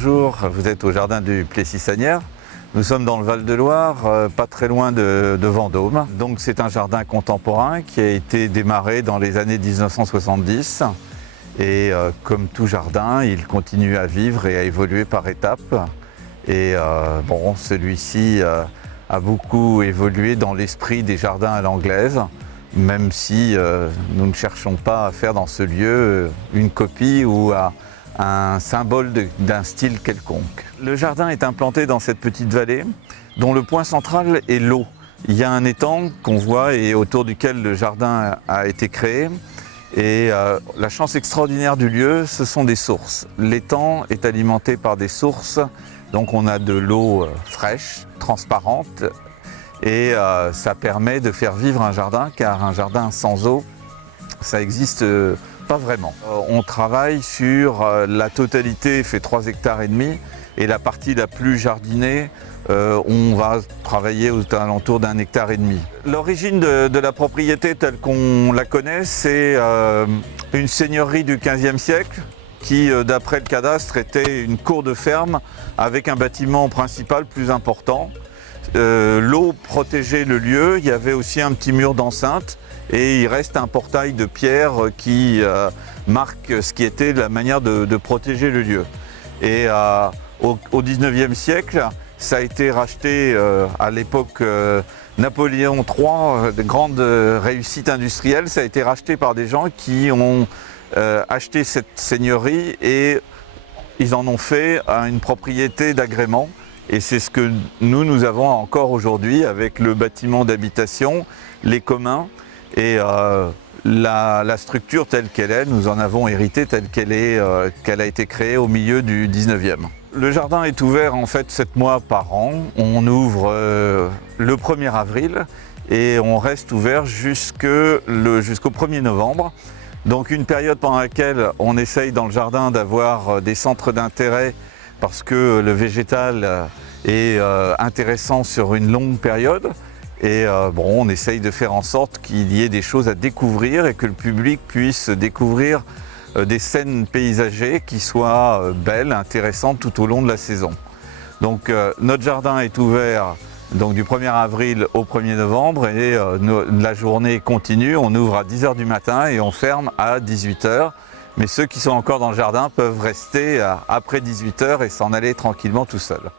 bonjour, vous êtes au jardin du Plessis-Sagnières. Nous sommes dans le Val-de-Loire, pas très loin de Vendôme. Donc c'est un jardin contemporain qui a été démarré dans les années 1970. Et comme tout jardin, il continue à vivre et à évoluer par étapes. Et celui-ci a beaucoup évolué dans l'esprit des jardins à l'anglaise, même si nous ne cherchons pas à faire dans ce lieu une copie ou un symbole d'un style quelconque. Le jardin est implanté dans cette petite vallée dont le point central est l'eau. Il y a un étang qu'on voit et autour duquel le jardin a été créé. Et la chance extraordinaire du lieu, ce sont des sources. L'étang est alimenté par des sources, donc on a de l'eau fraîche, transparente, et ça permet de faire vivre un jardin, car un jardin sans eau, ça n'existe pas vraiment. On travaille sur la totalité, fait 3,5 hectares, et la partie la plus jardinée, on va travailler aux alentours d'1,5 hectare. L'origine de la propriété telle qu'on la connaît, c'est une seigneurie du XVe siècle qui, d'après le cadastre, était une cour de ferme avec un bâtiment principal plus important. L'eau protégeait le lieu, il y avait aussi un petit mur d'enceinte et il reste un portail de pierre qui marque ce qui était la manière de protéger le lieu. Et au XIXe siècle, ça a été racheté à l'époque Napoléon III, de grande réussite industrielle, ça a été racheté par des gens qui ont acheté cette seigneurie et ils en ont fait une propriété d'agrément. Et c'est ce que nous avons encore aujourd'hui avec le bâtiment d'habitation, les communs et la structure telle qu'elle est. Nous en avons hérité telle qu'elle a été créée au milieu du 19e. Le jardin est ouvert en fait 7 mois par an. On ouvre le 1er avril et on reste ouvert jusqu'au 1er novembre. Donc une période pendant laquelle on essaye dans le jardin d'avoir des centres d'intérêt parce que le végétal est intéressant sur une longue période. Et on essaye de faire en sorte qu'il y ait des choses à découvrir et que le public puisse découvrir des scènes paysagées qui soient belles, intéressantes tout au long de la saison. Donc notre jardin est ouvert donc, du 1er avril au 1er novembre et la journée continue. On ouvre à 10 h du matin et on ferme à 18 h. Mais ceux qui sont encore dans le jardin peuvent rester après 18 h et s'en aller tranquillement tout seuls.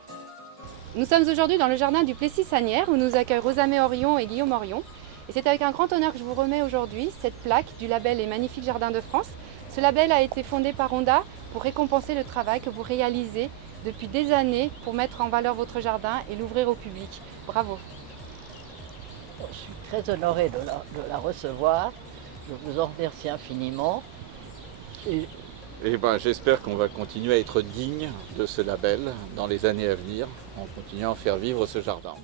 Nous sommes aujourd'hui dans le jardin du Plessis-Sagnières où nous accueillent Rosamé Orion et Guillaume Orion. Et c'est avec un grand honneur que je vous remets aujourd'hui cette plaque du label Les Magnifiques Jardins de France. Ce label a été fondé par Honda pour récompenser le travail que vous réalisez depuis des années pour mettre en valeur votre jardin et l'ouvrir au public. Bravo. Je suis très honorée de la recevoir. Je vous en remercie infiniment. J'espère qu'on va continuer à être digne de ce label dans les années à venir en continuant à faire vivre ce jardin.